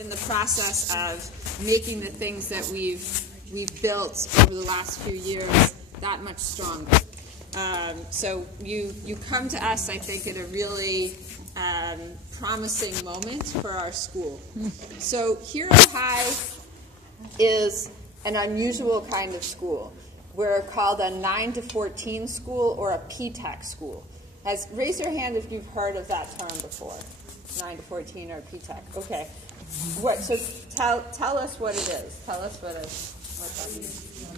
In the process of making the things that we've built over the last few years that much stronger. So you come to us, I think, at a really promising moment for our school. So HERO High is an unusual kind of school. We're called a 9 to 14 school or a P-TECH school. Raise your hand if you've heard of that term before. 9 to 14 or P-TECH. Okay. So tell us what it is. Tell us what that means.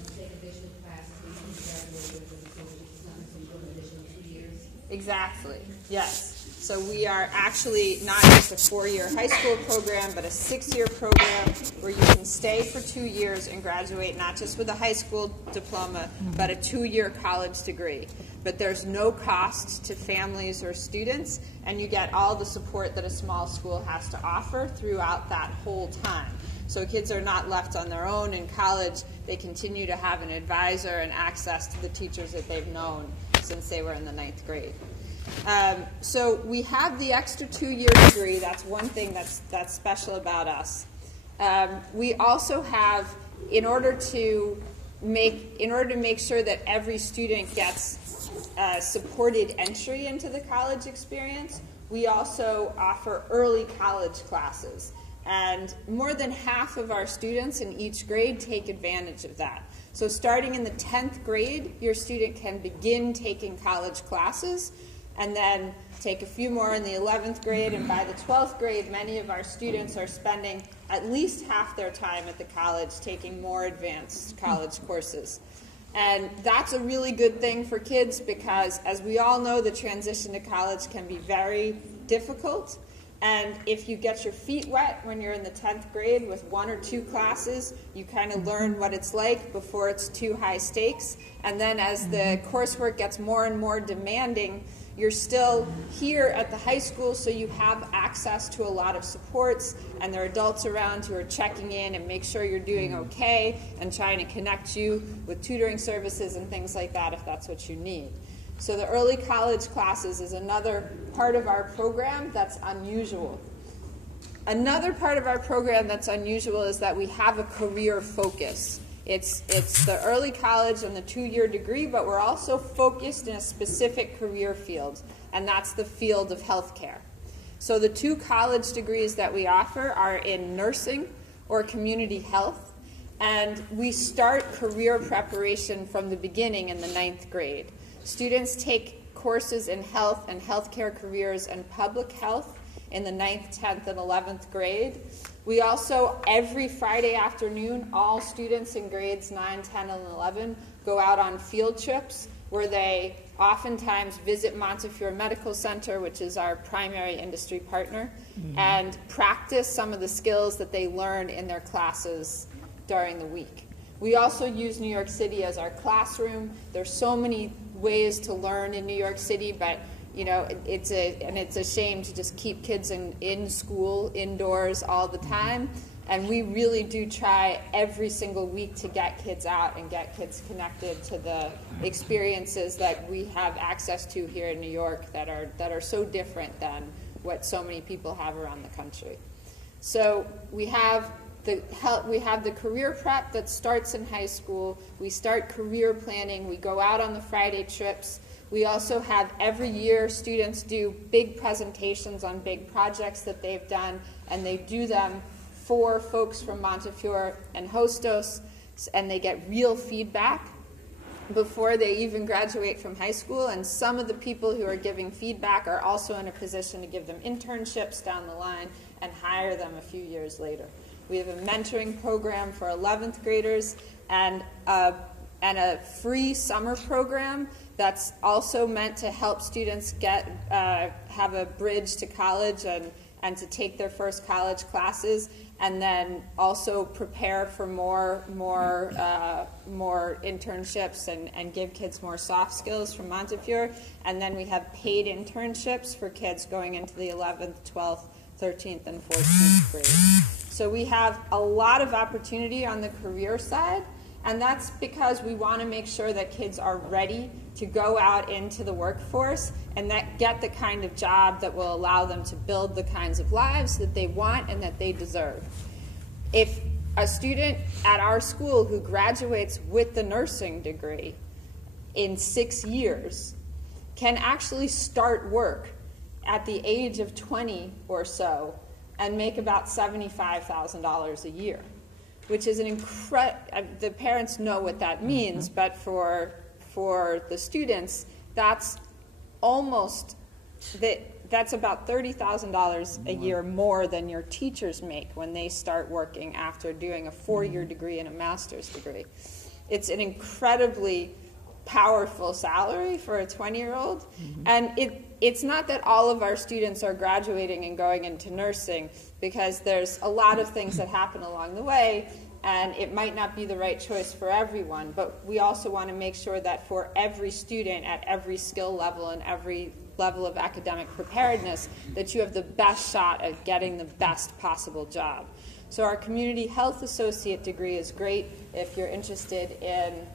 Exactly. Yes. So we are actually not just a 4-year high school program, but a 6-year program where you can stay for 2 years and graduate not just with a high school diploma, but a 2-year college degree. But there's no cost to families or students, and you get all the support that a small school has to offer throughout that whole time. So kids are not left on their own in college. They continue to have an advisor and access to the teachers that they've known since they were in the 9th grade. So we have the extra 2-year degree. That's one thing that's special about us. We also have, in order to make sure that every student gets supported entry into the college experience, we also offer early college classes. And more than half of our students in each grade take advantage of that. So starting in the 10th grade, your student can begin taking college classes, and then take a few more in the 11th grade, and by the 12th grade, many of our students are spending at least half their time at the college taking more advanced college courses. And that's a really good thing for kids because, as we all know, the transition to college can be very difficult. And if you get your feet wet when you're in the 10th grade with 1 or 2 classes, you kind of learn what it's like before it's too high stakes. And then as the coursework gets more and more demanding, you're still here at the high school, so you have access to a lot of supports, and there are adults around who are checking in and make sure you're doing okay and trying to connect you with tutoring services and things like that if that's what you need. So the early college classes is another part of our program that's unusual. Another part of our program that's unusual is that we have a career focus. It's the early college and the 2-year degree, but we're also focused in a specific career field, and that's the field of healthcare. So the 2 college degrees that we offer are in nursing or community health, and we start career preparation from the beginning in the 9th grade. Students take courses in health and healthcare careers and public health in the 9th, 10th, and 11th grade. We also, every Friday afternoon, all students in grades 9, 10, and 11 go out on field trips where they oftentimes visit Montefiore Medical Center, which is our primary industry partner, and practice some of the skills that they learn in their classes during the week. We also use New York City as our classroom. There's so many ways to learn in New York City, but you know, it's a shame to just keep kids in school, indoors all the time. And we really do try every single week to get kids out and get kids connected to the experiences that we have access to here in New York that are so different than what so many people have around the country. So we have the career prep that starts in high school. We start career planning. We go out on the Friday trips. We also have every year students do big presentations on big projects that they've done, and they do them for folks from Montefiore and Hostos, and they get real feedback before they even graduate from high school. And some of the people who are giving feedback are also in a position to give them internships down the line and hire them a few years later. We have a mentoring program for 11th graders and a free summer program that's also meant to help students have a bridge to college and to take their first college classes, and then also prepare for more internships and give kids more soft skills from Montefiore. And then we have paid internships for kids going into the 11th, 12th, 13th, and 14th grade. So we have a lot of opportunity on the career side, and that's because we want to make sure that kids are ready to go out into the workforce and get the kind of job that will allow them to build the kinds of lives that they want and that they deserve. If a student at our school who graduates with the nursing degree in 6 years can actually start work at the age of 20 or so and make about $75,000 a year, which is an the parents know what that means, but for the students, that's that's about $30,000 a year more than your teachers make when they start working after doing a 4-year degree and a master's degree. It's an incredibly powerful salary for a 20-year-old, and it's not that all of our students are graduating and going into nursing, because there's a lot of things that happen along the way, and it might not be the right choice for everyone, but we also want to make sure that for every student at every skill level and every level of academic preparedness, that you have the best shot at getting the best possible job. So our community health associate degree is great if you're interested in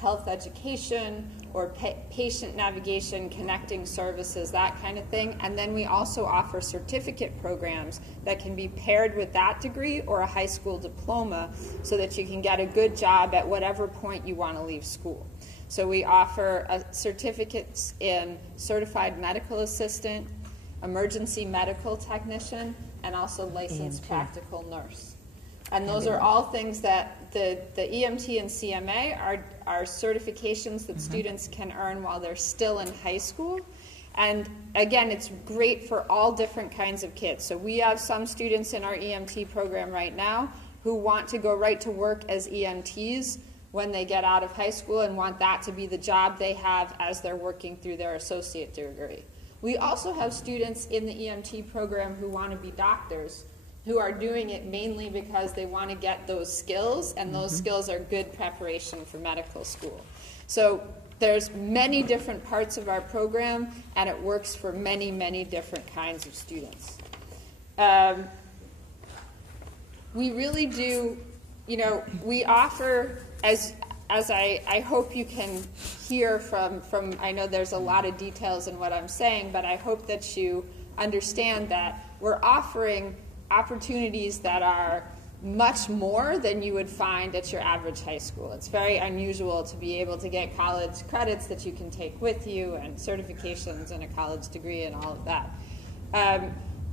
health education or patient navigation, connecting services, that kind of thing. And then we also offer certificate programs that can be paired with that degree or a high school diploma so that you can get a good job at whatever point you want to leave school. So we offer certificates in certified medical assistant, emergency medical technician, and also licensed practical nurse. And those are all things that the EMT and CMA are certifications that students can earn while they're still in high school. And again, it's great for all different kinds of kids. So we have some students in our EMT program right now who want to go right to work as EMTs when they get out of high school and want that to be the job they have as they're working through their associate degree. We also have students in the EMT program who want to be doctors, who are doing it mainly because they want to get those skills, and those skills are good preparation for medical school. So there's many different parts of our program, and it works for many, many different kinds of students. We really do, we offer, as I hope you can hear from, I know there's a lot of details in what I'm saying, but I hope that you understand that we're offering opportunities that are much more than you would find at your average high school. It's very unusual to be able to get college credits that you can take with you, and certifications and a college degree and all of that.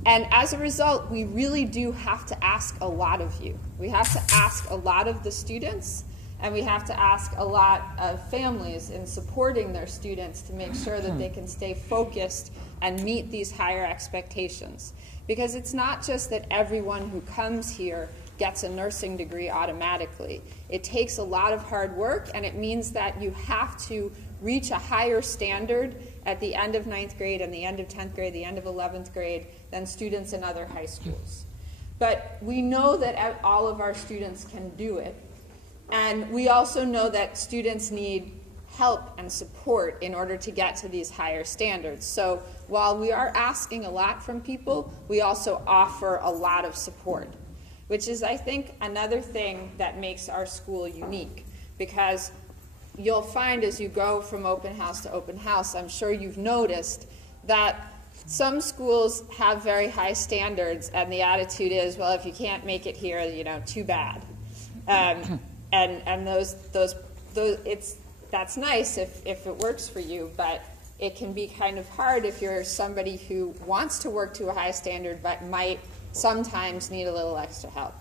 And as a result, we really do have to ask a lot of you. We have to ask a lot of the students, and we have to ask a lot of families in supporting their students to make sure that they can stay focused and meet these higher expectations. Because it's not just that everyone who comes here gets a nursing degree automatically. It takes a lot of hard work, and it means that you have to reach a higher standard at the end of 9th grade and the end of 10th grade, the end of 11th grade, than students in other high schools. But we know that all of our students can do it. And we also know that students need help and support in order to get to these higher standards. So while we are asking a lot from people, we also offer a lot of support, which is, I think, another thing that makes our school unique. Because you'll find as you go from open house to open house, I'm sure you've noticed that some schools have very high standards, and the attitude is, well, if you can't make it here, too bad. And that's nice if it works for you, but it can be kind of hard if you're somebody who wants to work to a high standard but might sometimes need a little extra help.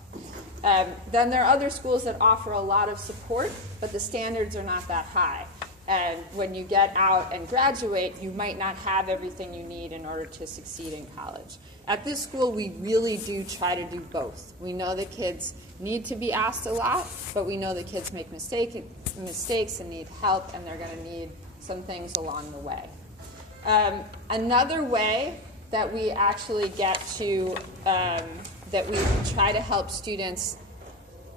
Then there are other schools that offer a lot of support, but the standards are not that high. And when you get out and graduate, you might not have everything you need in order to succeed in college. At this school, we really do try to do both. We know that kids need to be asked a lot, but we know that kids make mistakes and need help, and they're going to need some things along the way. Another way that we actually get to, that we try to help students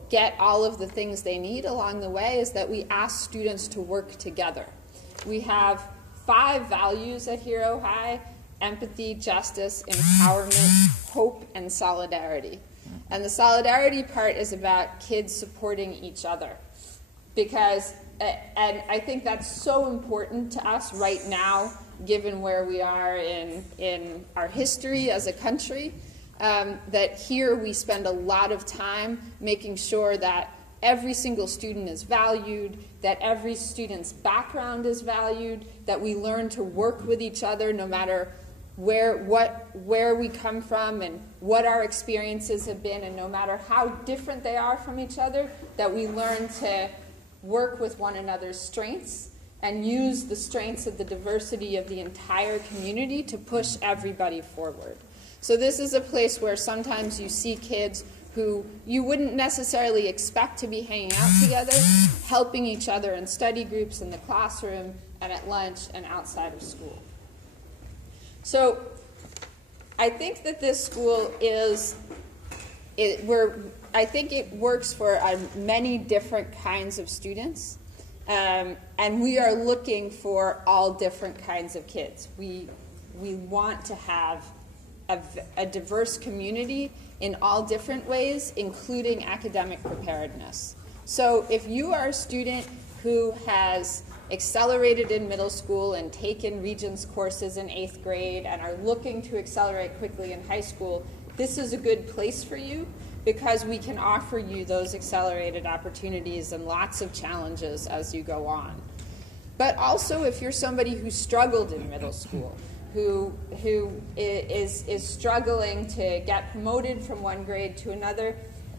get all of the things they need along the way, is that we ask students to work together. We have 5 values at Hero High: empathy, justice, empowerment, hope, and solidarity. And the solidarity part is about kids supporting each other. Because and I think that's so important to us right now, given where we are in our history as a country, that here we spend a lot of time making sure that every single student is valued, that every student's background is valued, that we learn to work with each other no matter where we come from and what our experiences have been, and no matter how different they are from each other, that we learn to work with one another's strengths and use the strengths of the diversity of the entire community to push everybody forward. So this is a place where sometimes you see kids who you wouldn't necessarily expect to be hanging out together, helping each other in study groups, in the classroom, and at lunch, and outside of school. So I think that this school I think it works for many different kinds of students, and we are looking for all different kinds of kids. We want to have a diverse community in all different ways, including academic preparedness. So if you are a student who has accelerated in middle school and taken Regents courses in 8th grade and are looking to accelerate quickly in high school, this is a good place for you, because we can offer you those accelerated opportunities and lots of challenges as you go on. But also if you're somebody who struggled in middle school, who is struggling to get promoted from one grade to another,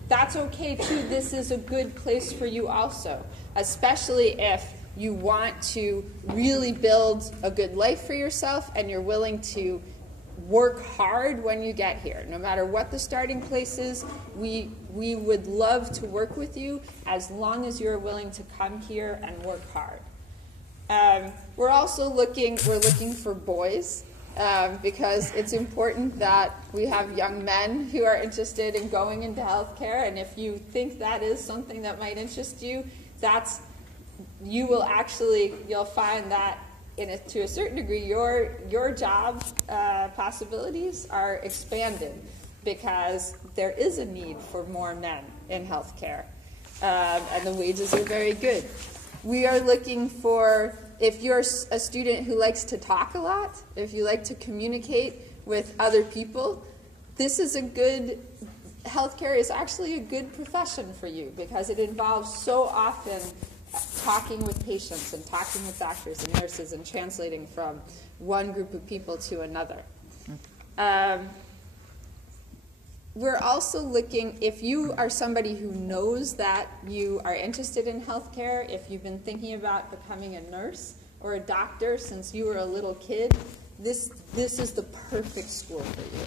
that's okay too. This is a good place for you also, especially if you want to really build a good life for yourself and you're willing to work hard when you get here. No matter what the starting place is, we would love to work with you as long as you're willing to come here and work hard. We're also looking for boys, because it's important that we have young men who are interested in going into healthcare, and if you think that is something that might interest you, you'll find that to a certain degree your job possibilities are expanded, because there is a need for more men in healthcare, and the wages are very good. We are looking for, if you're a student who likes to talk a lot, if you like to communicate with other people, healthcare is actually a good profession for you, because it involves so often talking with patients and talking with doctors and nurses and translating from one group of people to another. We're also looking, if you are somebody who knows that you are interested in healthcare, if you've been thinking about becoming a nurse or a doctor since you were a little kid, this is the perfect school for you.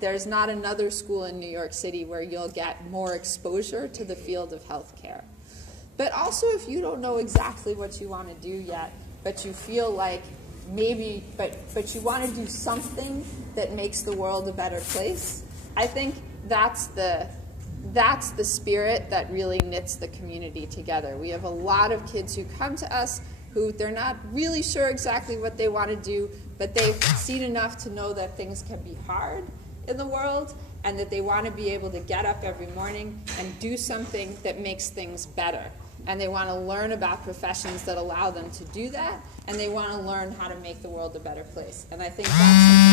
There's not another school in New York City where you'll get more exposure to the field of healthcare. But also, if you don't know exactly what you want to do yet, but you feel like maybe, but you want to do something that makes the world a better place, I think that's the spirit that really knits the community together. We have a lot of kids who come to us who they're not really sure exactly what they want to do, but they've seen enough to know that things can be hard in the world, and that they want to be able to get up every morning and do something that makes things better. And they want to learn about professions that allow them to do that, and they want to learn how to make the world a better place. And I think that's something